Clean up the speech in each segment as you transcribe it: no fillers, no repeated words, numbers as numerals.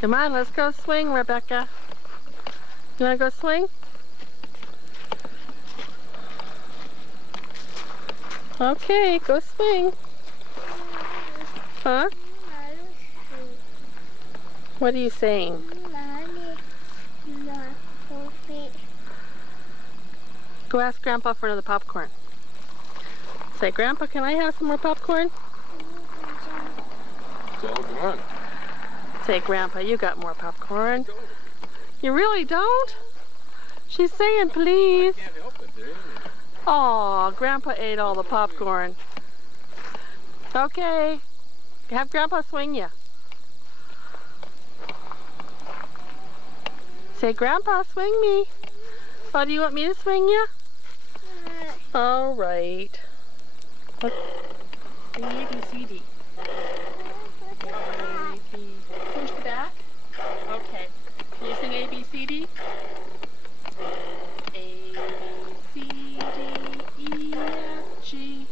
Come on, let's go swing, Rebecca. You want to go swing? Okay, go swing. Huh? What are you saying? Go ask Grandpa for another popcorn. Say, Grandpa, can I have some more popcorn? It's all gone. Say, Grandpa, you got more popcorn. You really don't? She's saying, please. I can't help it, there. Aw, Grandpa ate all the popcorn. Okay. Have Grandpa swing you. Say, Grandpa, swing me. Oh, do you want me to swing you? All right. What? A, B, C, D. A, B. Push the back. Okay. Can you sing A, B, C, D? A, B, C, D, E, F, G.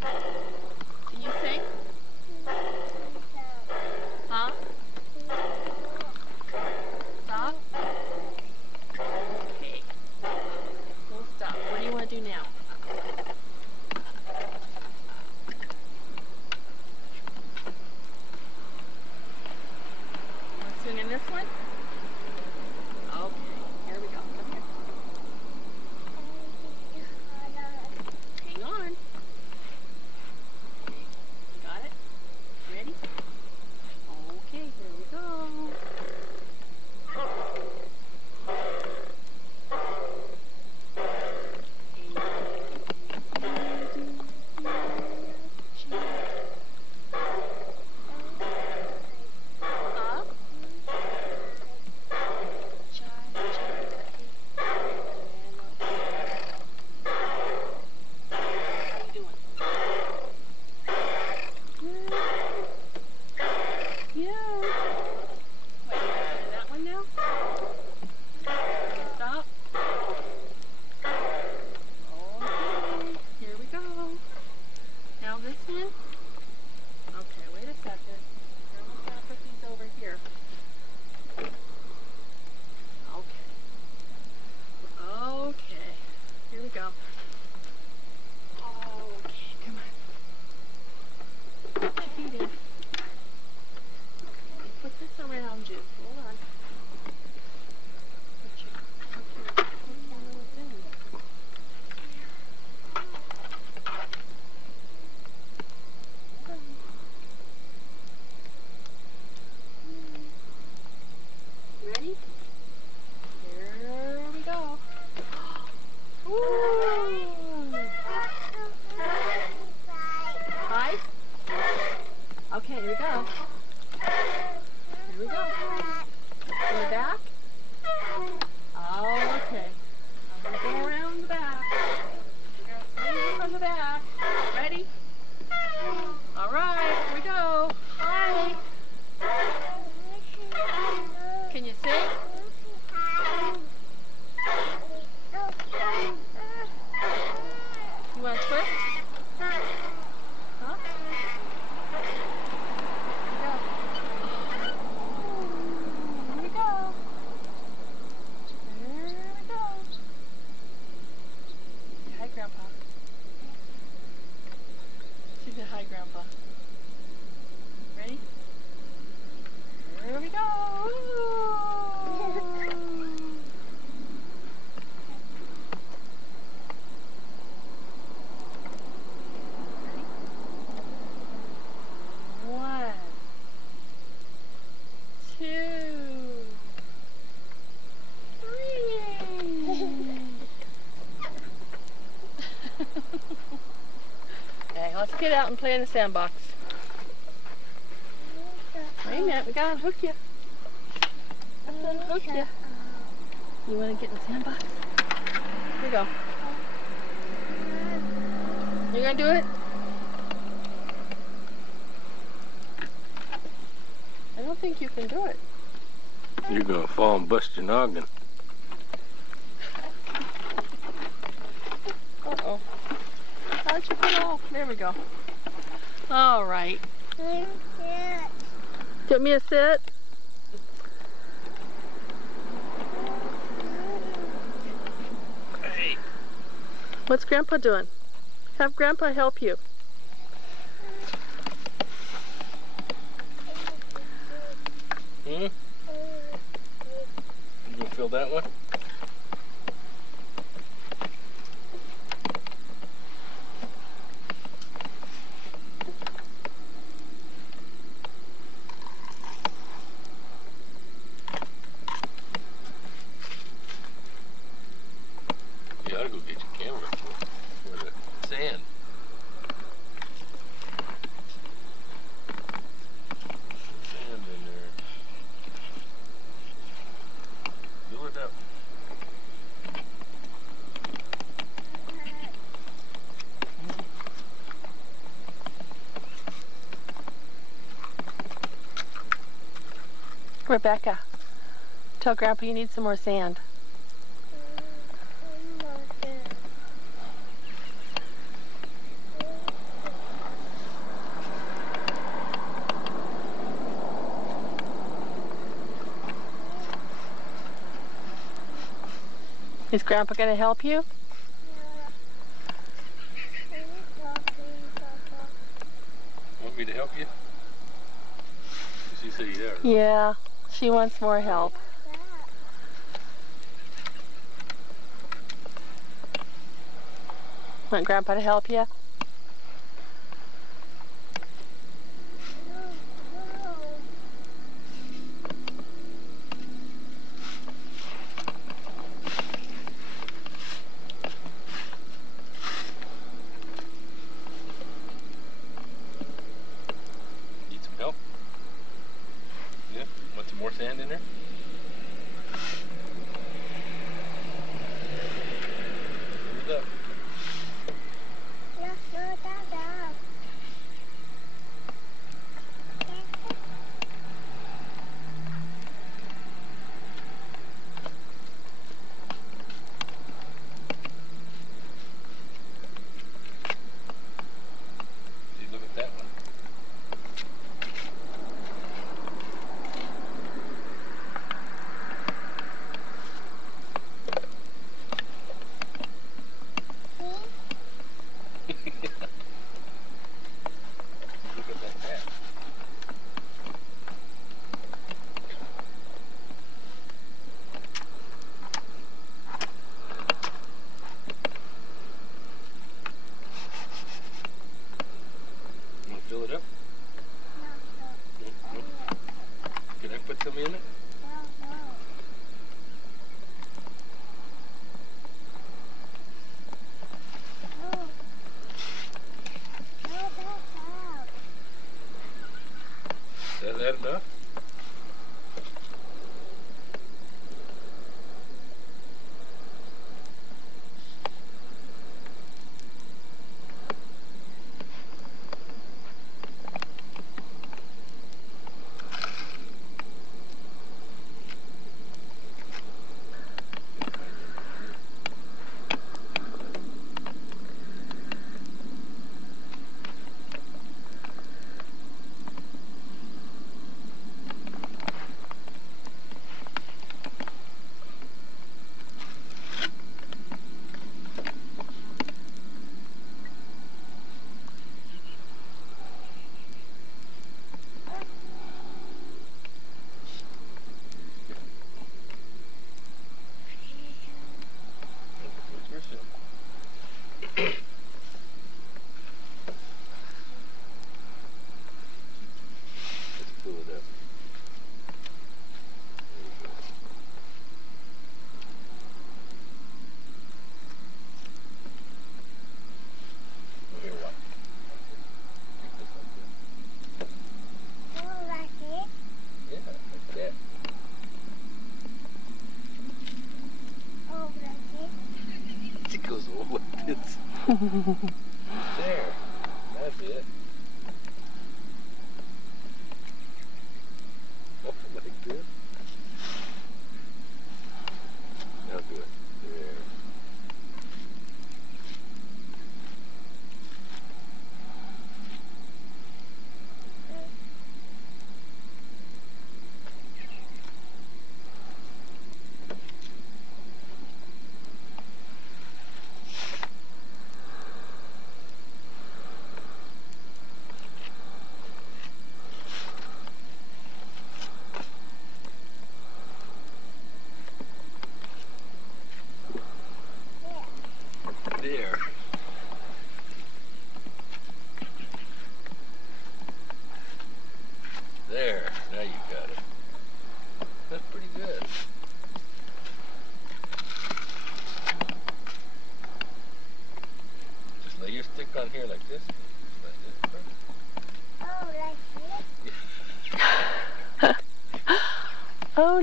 Can you sing? Huh? Stop? Okay. We'll stop. What do you want to do now? Want to swing in this one? Okay. Here we go. Come here. Hang on. Okay. You got it? Ready? Okay, here we go. Okay, let's get out and play in the sandbox. Wait a minute, we gotta unhook you. Have to unhook you. You wanna get in the sandbox? Here we go. You gonna do it? I don't think you can do it. You're gonna fall and bust your noggin. Uh-oh. How'd you get off? There we go. All right. Get me a sit. Hey. What's Grandpa doing? Have Grandpa help you. Hmm? You gonna fill that one? You ought to go get your camera for the sand. Sand in there. Fill it up. Rebecca, tell Grandpa you need some more sand. Is Grandpa going to help you? Want me to help you? She said yeah. Yeah, she wants more help. Want Grandpa to help you? Need some help? Yeah? Want some more sand in there? Fill it up. See, look at that one. Look at that cat. You want to fill it up? No? Can I put some in it? Is that enough?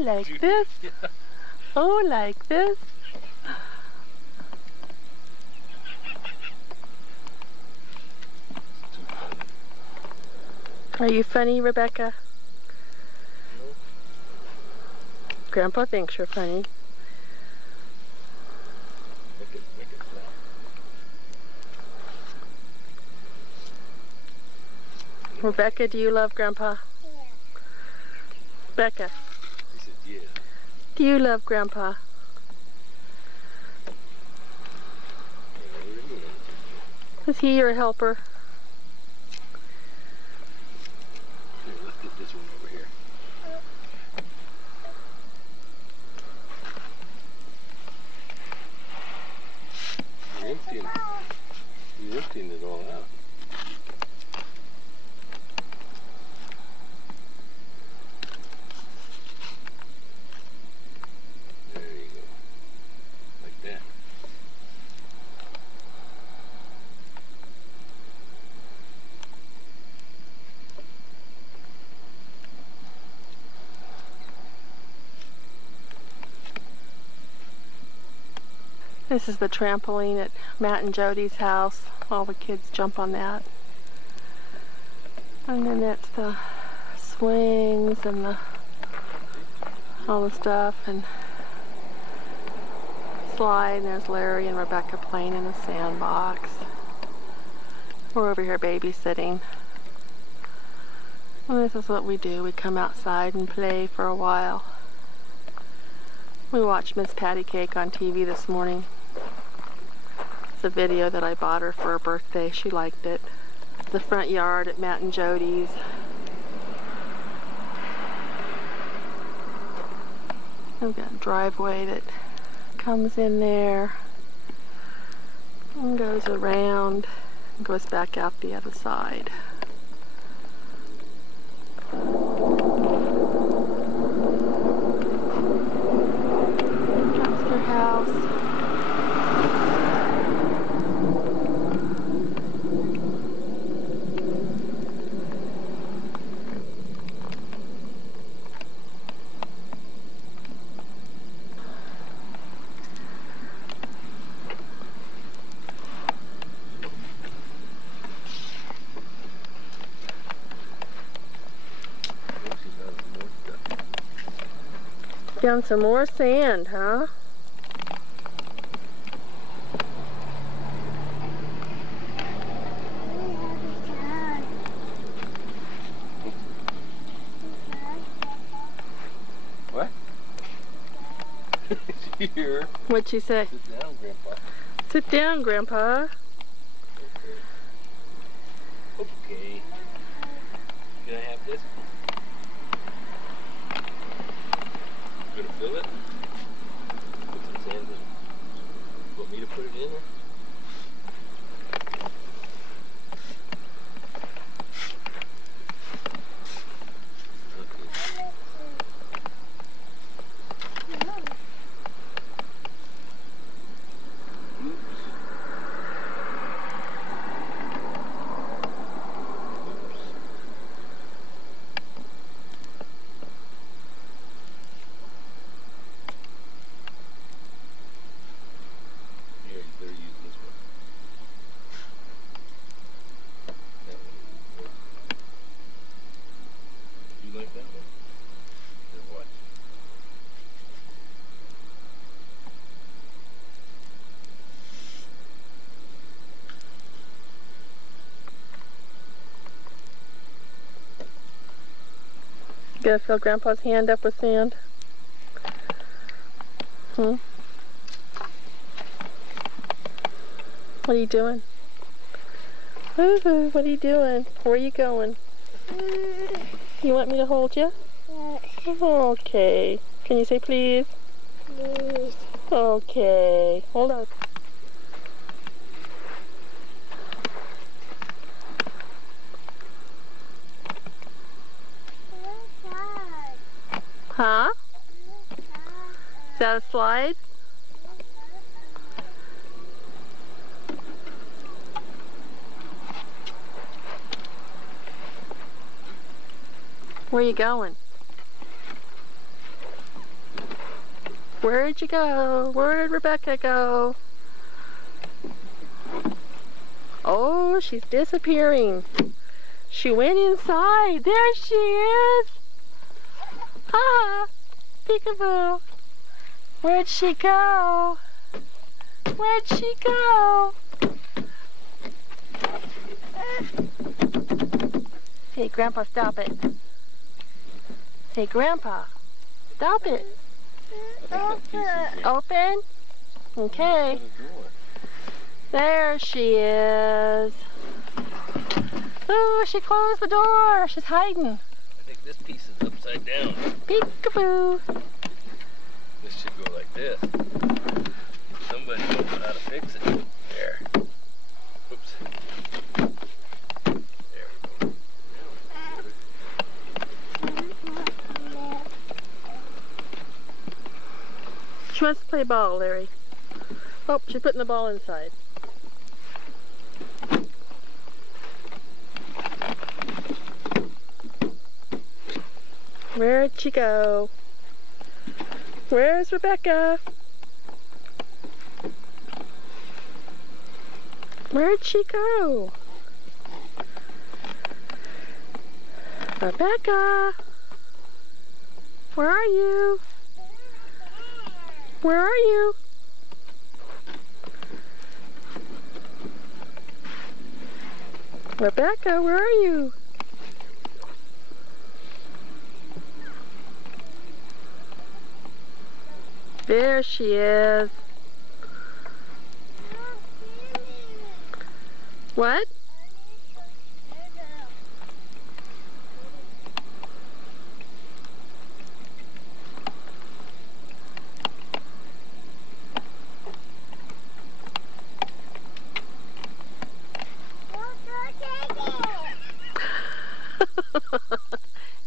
like this. Oh, like this. Are you funny, Rebecca? No. Grandpa thinks you're funny. Make it flat. Rebecca, do you love Grandpa? Yeah. Becca, He said, yeah. do you love Grandpa? Is he your helper? Here, let's get this one over here. You're emptying it all out. There you go. Like that. This is the trampoline at Matt and Jody's house. All the kids jump on that. And then that's the swings and all the stuff, and slide. And there's Larry and Rebecca playing in the sandbox. We're over here babysitting. And this is what we do. We come outside and play for a while. We watched Miss Patty Cake on TV this morning. It's a video that I bought her for her birthday. She liked it. The front yard at Matt and Jody's. We've got a driveway that comes in there and goes around and goes back out the other side. That's their house. Down some more sand, huh? What? Here. What'd she say? Sit down, Grandpa. Sit down, Grandpa. Okay. Can I have this? You gonna fill it? Put some sand in. Want me to put it in there? Gonna fill Grandpa's hand up with sand? What are you doing? What are you doing? Where are you going? You want me to hold you? Okay. Can you say please? Please. Okay. Hold on. Huh? Is that a slide? Where are you going? Where'd you go? Where did Rebecca go? Oh, she's disappearing. She went inside. There she is. Ah, peekaboo. Where'd she go? Where'd she go? Hey, Grandpa, stop it. Say, Grandpa, stop it. Open? Okay. There she is. Ooh, she closed the door. She's hiding. I think this piece is upside down. Peekaboo. This should go like this. Somebody knows how to fix it. There. Oops. There we go. She wants to play ball, Larry. Oh, she's putting the ball inside. Where'd she go? Where's Rebecca? Where'd she go? Rebecca? Where are you? Where are you? Rebecca, where are you? There she is. What?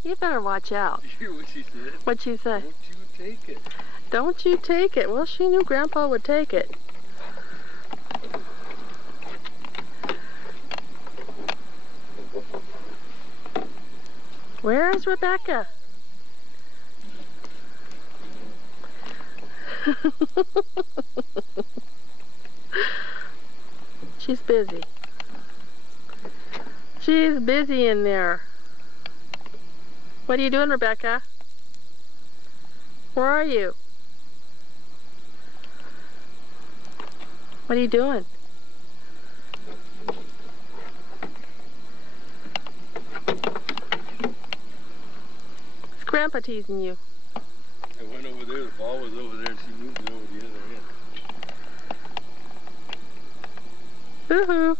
You better watch out. You hear what she said? What'd she say? Don't you take it. Don't you take it. Well, she knew Grandpa would take it. Where's Rebecca? She's busy. She's busy in there. What are you doing, Rebecca? Where are you? What are you doing? Is Grandpa teasing you? I went over there, the ball was over there, and she moved it over the other end. Woohoo!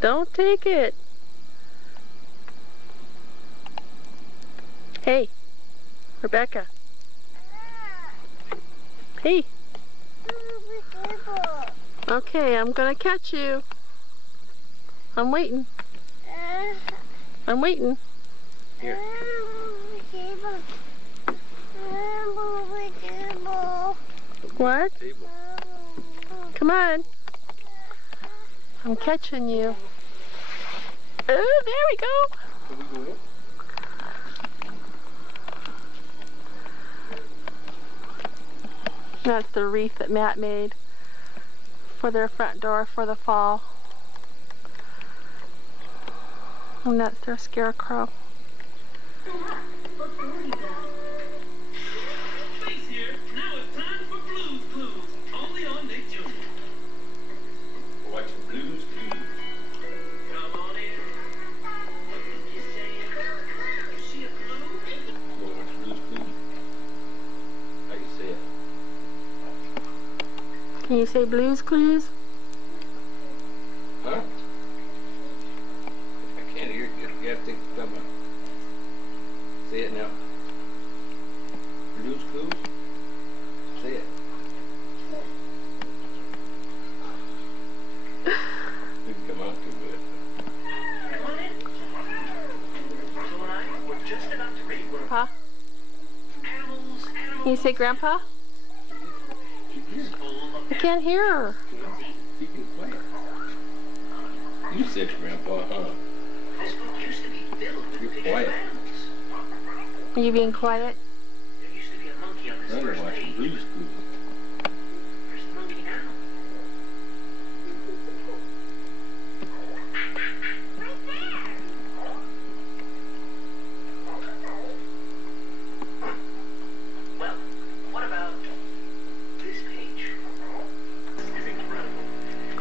Don't take it. Hey, Rebecca. Hey. Okay, I'm gonna catch you. I'm waiting. I'm waiting. Here. What? Table. Come on. I'm catching you. Oh, there we go. Can we go in? That's the wreath that Matt made for their front door for the fall. And that's their scarecrow. Face here. Now it's time for Blues Clues. Only on Nick Jr. We're watching Blues Clues. Come on in. What did you say? You see a clue? We're watching Blues Clues. How you say it? Can you say Blues Clues? Huh? I can't hear you. You have to take the thumb out. Say it now. Blues Clues? Say it. Didn't come out too good. Come on in. So and I were just about to read one of Huh? Animals. Can you say Grandpa? I can't hear her. He can play it. You said Grandpa, huh? This book used to be Bill with You're a picture of quiet. animals. Are you being quiet? There used to be a monkey on this I'm first watching page. Blue's Clues. Where's the monkey now? Well, what about this page? This is incredible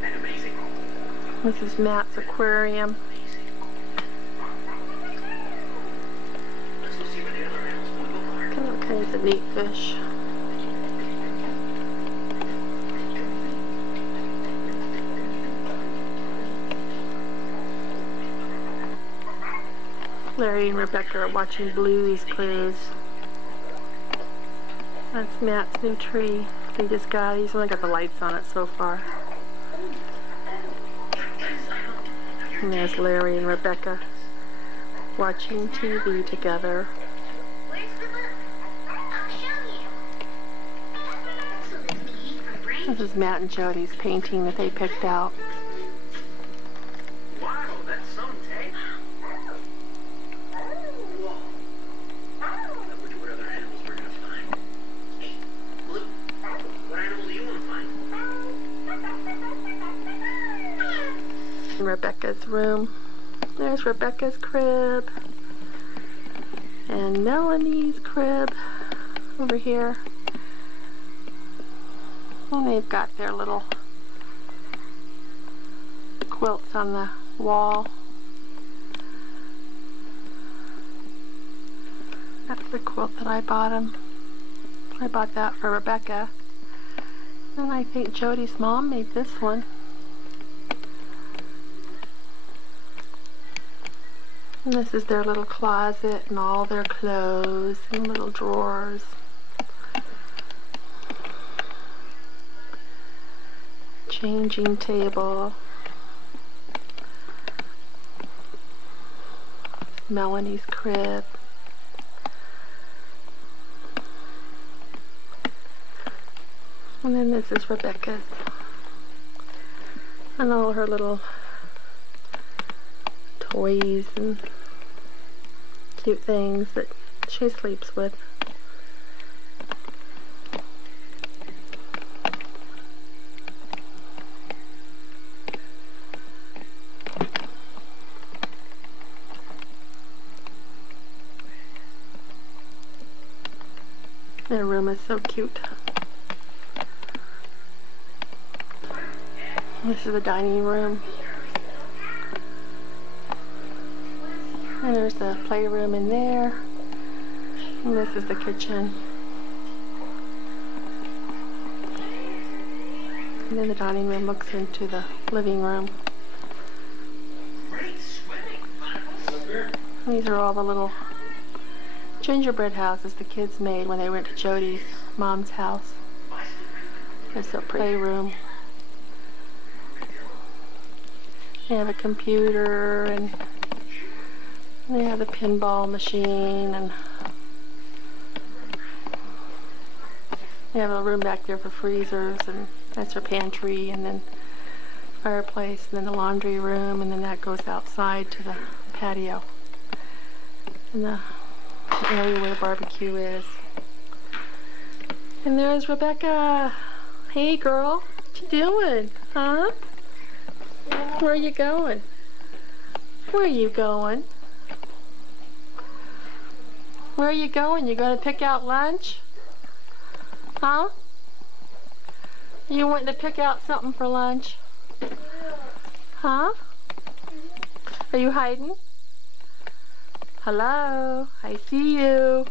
and amazing. This is Matt's aquarium. Amazing. Let's go see where the other animals want to go, Clark. Look at all kinds of neat fish. Larry and Rebecca are watching Blue's Clues. That's Matt's new tree. They just got, he's only got the lights on it so far. And there's Larry and Rebecca watching TV together. Where's the book? I'll show you. So this came from Brain. This is Matt and Jody's painting that they picked out. Wow, that's some tape. Whoa. I wonder what other animals we're gonna find. Hey, Blue, what animal do you want to find? In Rebecca's room. There's Rebecca's crib. And Melanie's crib over here. And they've got their little quilts on the wall. That's the quilt that I bought them. I bought that for Rebecca. And I think Jody's mom made this one. And this is their little closet and all their clothes and little drawers. Changing table. Melanie's crib. And then this is Rebecca's. And all her little toys and cute things that she sleeps with. Their room is so cute. This is the dining room. And there's the playroom in there. And this is the kitchen. And then the dining room looks into the living room. Great swimming. And these are all the little gingerbread houses the kids made when they went to Jody's mom's house. There's the playroom. They have a computer and they have the pinball machine, and they have a room back there for freezers, and that's their pantry, and then fireplace, and then the laundry room, and then that goes outside to the patio and the area where the barbecue is. And there's Rebecca. Hey girl, what you doing? Huh? Where are you going? Where are you going? Where are you going? You going to pick out lunch? Huh? You wanting to pick out something for lunch? Huh? Are you hiding? Hello? I see you.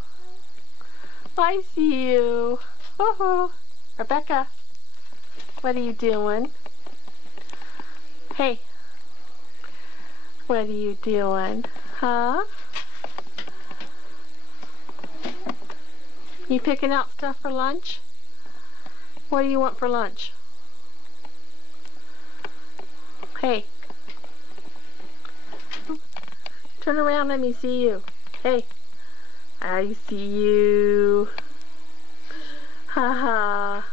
I see you. Woohoo. Rebecca, what are you doing? Hey, what are you doing? Huh? You picking out stuff for lunch? What do you want for lunch? Hey. Turn around, let me see you. Hey. I see you. Ha ha.